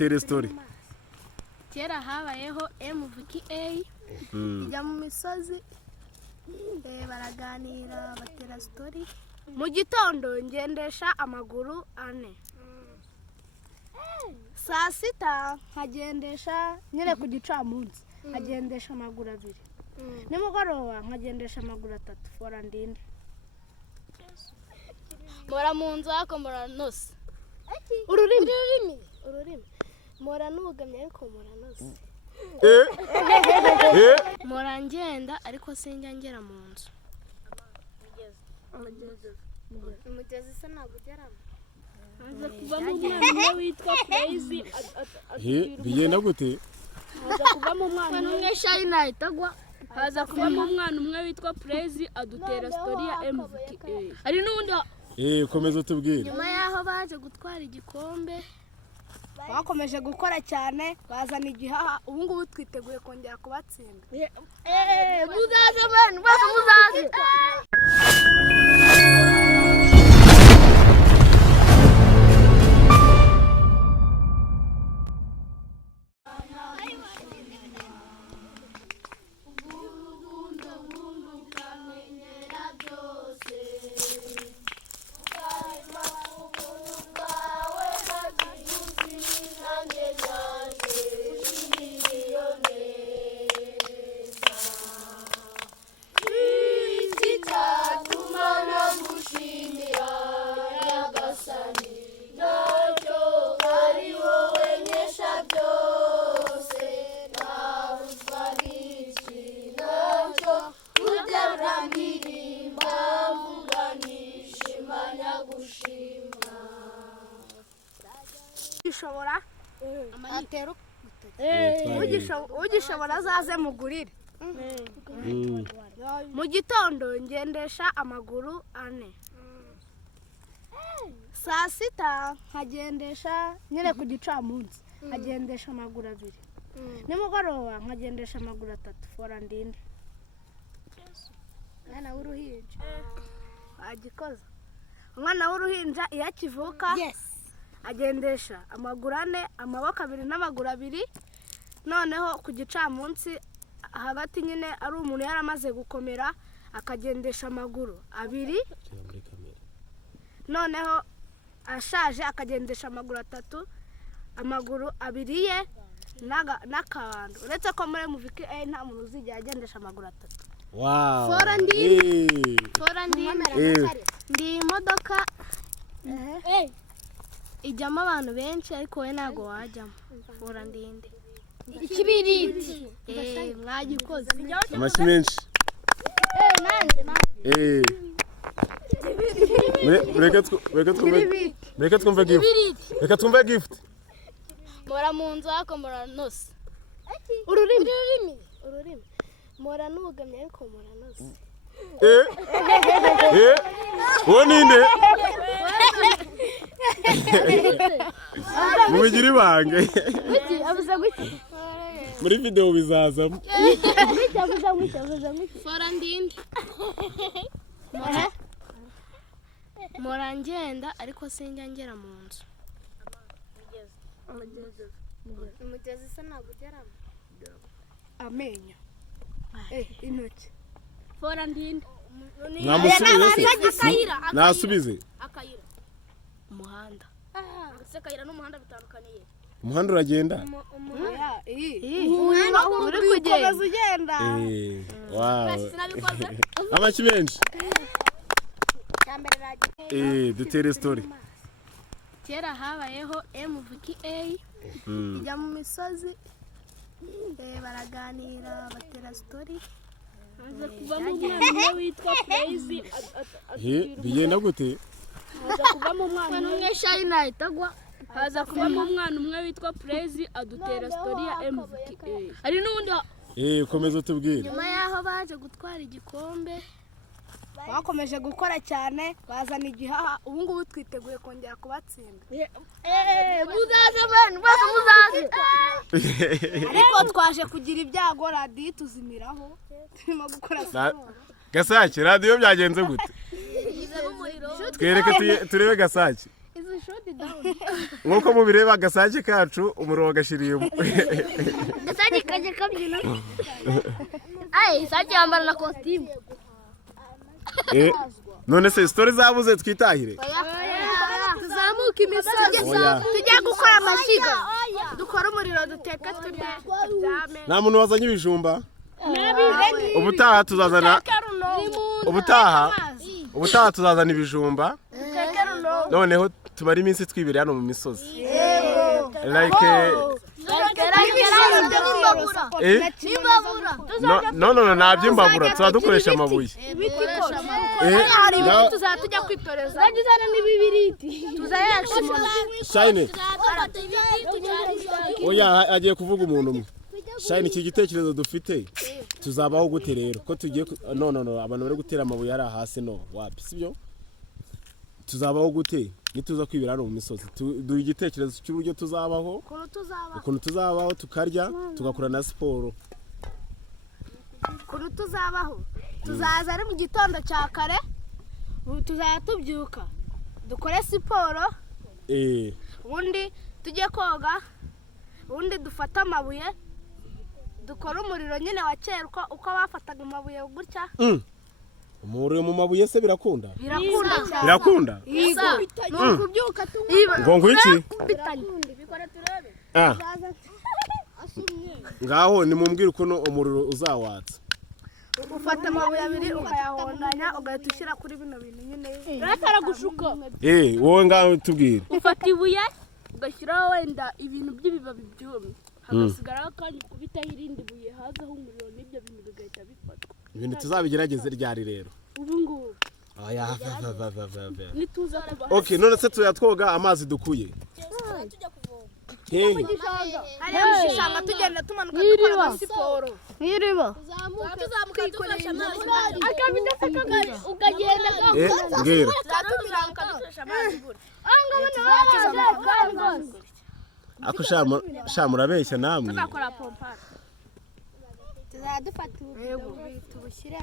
dutere story. Kera habayeho MVKA ijya mu misozi baraganira batera story. Mu gitondo ngendesha amaguru 4. Saa sita nkagendesha nyine ku gicamunsi nkagendesha amaguru 2. Nimugoroba nkagendesha amaguru 3 fora ndinde. Mora mu nzu hako mora nose. Ururimi. Mora nugamye ariko mora nose. Mora ngenda ariko sinjya ngera mu nzu. Umugezi se nagugeramo. Haza kuvamo umwana witwa Bazi. Bigenda gute? Haza kuvamo umwana umwe shayina itagwa. Haza kuvamo umwana umwe witwa Bazi adutera story ya MVKA. Ari nundi komeza tubwire. Nyuma yaho baje gutwara igikombe bakomeje gukora cyane bazana igihaha ubu ngubu twiteguye kongera kubatsinda. Muzaze bana muzaze. Ugishobora azaze mugurire. Mu gitondo ngendesha amaguru 4. Saa sita nkagendesha nyine ku gicamunsi nkagendesha amaguru 2. Nimugoroba nkagendesha amaguru 3 fora ndinde. Mwana w'uruhinja agikoza. Umwana w'uruhinja iyo akivuka agendesha amaguru 4 amaboko 2 n'amaguru 2. Noneho ku gicamunsi hagati nyine ari umuntu yaramaze gukomera akagendesha amaguru 2. Noneho ashaje akagendesha amaguru 3 amaguru 2 ye n'akabando. Uretse ko muri MVKA nta muntu uzijya agendesha amaguru 3. Wow. Fora ndi imodoka ijyamo abantu benshi ariko we ntago wajyamo. Fora ndinde. Ikibiriti. Mwagikoze. Amashyi menshi. Nanjye. Reka twumve gift. Mora mu nzu hako mora nose. Ururimi. Mora nugamye ariko mora nose. Uwo ninde? Mubigira ibanga. Avuza gute? Muri video bizazamo. Fora ndinde. Mora ngenda ariko sinjya ngera mu nzu. Umugezi se nagugeramo. Amenyo. Intoki. Fora ndinde. Nasubize. Akayira. Umuhanda. Se kayira n'umuhanda bitandukaniye. Umuhanda uragenda? Uri kugenda. Wow. Amashyi menshi. Dutere story. Kera habayeho MVKA ijya mu misozi baraganira batera story. Haza kuvamo umwana witwa Bazi. Bigenda gute? Haza kuvamo umwana umwe shayina itagwa. Haza kuvamo umwana umwe witwa Bazi adutera story ya MVKA. Ari nundi komeza tubwire. Nyuma yaho baje gutwara igikombe bakomeje gukora cyane bazana igihaha ubu ngubu twiteguye kongera kubatsinda. Muzaze bana muzaze. Ariko twaje kugira ibyago radiyo tuzimiraho turimo gukora siporo. Gasake radiyo byagenze gute? Twereke turebe Gasake. nk'uko mubireba agasake kacu umuriro wagashiriyemo. Agasake kaje kabyina. Isake yambara na costume. None se story zabuze twitahire. Tuzamuka imisozi. Tujya gukora amashyiga. Dukora umuriro duteka turye. Nta muntu wazanye ibijumba. Ubutaha tuzazana ibijumba. Noneho tumara iminsi twibere hano mu misozi. No, ntabyo imbabura tuba dukoresha amabuye. Tuzajya kwitoreza. Shine. Oya agiye kuvuga umuntu umwe. Shine iki gitekerezo dufite tuzabaho gute rero ko tugiye no abantu bari gutera amabuye ari hasi no wapi sibyo tuzabaho gute nituza kwibira hano mu misozi duha igitekerezo cy'uburyo tuzabaho ukuntu tuzabaho tukarya tugakora na siporo ukuntu tuzabaho tuzaza ari mu gitondo cya kare tuzajya tubyuka dukore siporo ubundi tujye koga ubundi dufata amabuye dukora umuriro nyine wa kera uko bafataga amabuye gutya. Umuriro mu mabuye se birakunda? Birakunda? Nukubyuka ngo ngwiki? Ngaho nimumbwire ukuntu umuriro uzawatsa. Ufata amabuye abiri ukayahondanya ugahita ushyira kuri bino bintu nyine. Rataragushukka. Wowe ngaho tubwire. Ufata ibuye ugashyiraho wenda ibintu by'ibibabi byumye. Hagasigara kandi kubitaho irindi buye hazaho umuriro n'ibyo bintu bigahita bifatwa. Ibintu tuzabigerageze ryari rero. Ubu ngubu. Nituza kuba. Okay, none se tuyatwoga amazi dukuye. Hariya mu ishyamba tugenda tumanuka dukora siporo. Mwiriba. Tuzamuka dukoresha amazi. Akabido sakagari ukagenda Ngera. Tuzamuka dukoresha amazi buri. Ako shamurabeshya namwe. Tuzakora pompara. Tuzadufata ububido tubushyire